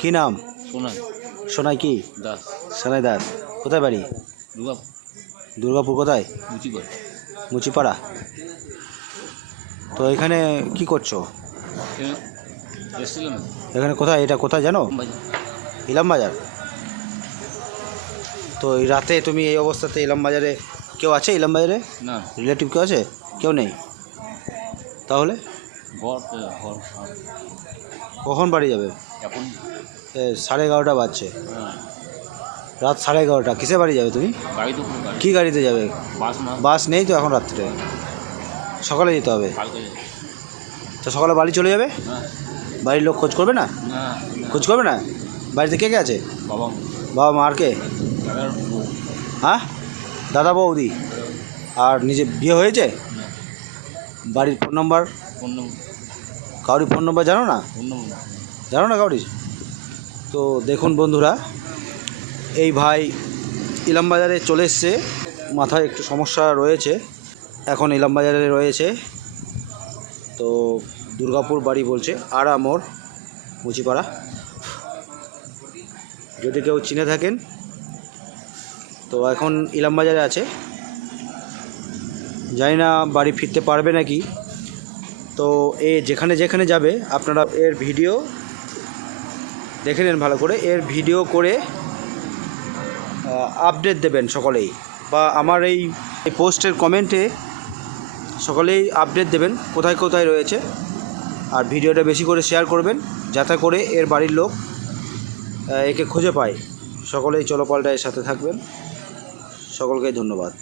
কি নাম? সোনাই। সোনাই কি? দাস। সোনাই দাস। কোথায় বাড়ি? দুর্গা দুর্গাপুর কোথায়? মুচি করে মুচিপাড়া। তো এখানে কি করছ? এখানে কোথায়? এটা কোথায় জানো? ইলাম বাজার তো এই রাতে তুমি এই অবস্থাতে ইলাম বাজারে কেউ আছে? ইলাম বাজারে না। রিলেটিভ কেউ আছে? কেউ নেই? তাহলে? কখন বাড়ি যাবে? এখন সাড়ে এগারোটা বাজছে। রাত সাড়ে এগারোটা। কিসে বাড়ি যাবে তুমি? কি গাড়িতে যাবে? বাস বাস নেই তো এখন রাত্রে? সকালে যেতে হবে? তো সকালে বাড়ি চলে যাবে? বাড়ির লোক খোঁজ করবে না। খোঁজ করবে না? বাড়িতে কে কে আছে? বাবা মা। আর কে? হ্যাঁ? দাদা বৌদি? আর নিজে বিয়ে হয়েছে? বাড়ির ফোন নম্বর? কাউরি ফোন নম্বর জানো না? জানো না কাউরি তো দেখুন বন্ধুরা, এই ভাই ইলাম বাজারে চলে এসছে। মাথায় একটু সমস্যা রয়েছে, এখন ইলাম বাজারে রয়েছে। তো দুর্গাপুর বাড়ি বলছে আরামোর মুচিপাড়া। যদি কেউ চিনে থাকেন, তো এখন ইলাম বাজারে আছে। জানি না বাড়ি ফিরতে পারবে নাকি। তো এ যেখানে যেখানে যাবে, আপনারা এর ভিডিও দেখে নেন ভালো করে। এর ভিডিও করে আপডেট দেবেন সকলেই। বা আমার এই পোস্টের কমেন্টে সকলেই আপডেট দেবেন কোথায় কোথায় রয়েছে। আর ভিডিওটা বেশি করে শেয়ার করবেন, যাতে করে এর বাড়ির লোক একে খুঁজে পায়। সকলেই চলো পাল্টা এর সাথে থাকবেন। সকলকেই ধন্যবাদ।